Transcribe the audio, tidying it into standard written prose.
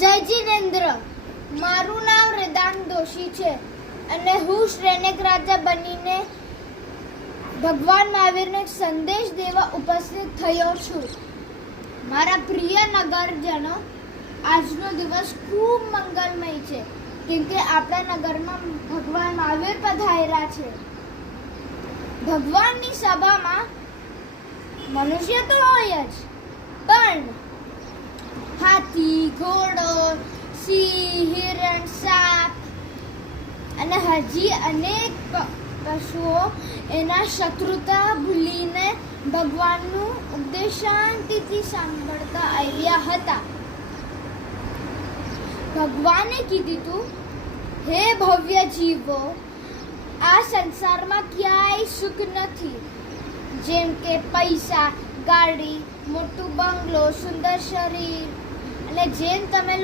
જય જિનેન્દ્ર, મારું નામ વેદાંત દોશી છે અને હું શ્રેણિક રાજા બનીને ભગવાન મહાવીરને સંદેશ દેવા ઉપસ્થિત થયો છું. મારા પ્રિય નગરજનો, આજનો દિવસ ખૂબ મંગલમય છે કેમ કે આપણા નગરમાં ભગવાન મહાવીર પધાર્યા છે. ભગવાનની સભામાં મનુષ્ય તો હોય જ, પણ હાથી, ઘોડો, સિંહ, હિરણ, સાપ અને હજી અનેક પશુઓ એના શત્રુતા ભૂલીને ભગવાનનું ઉપદેશ શાંતિથી સાંભળતા આવ્યા હતા. ભગવાને કીધું હતું, હે ભવ્ય જીવો, આ સંસારમાં ક્યાંય સુખ નથી, જેમ કે પૈસા, ગાડી, મોટું બંગલો, સુંદર શરીર, અને જેમ તમે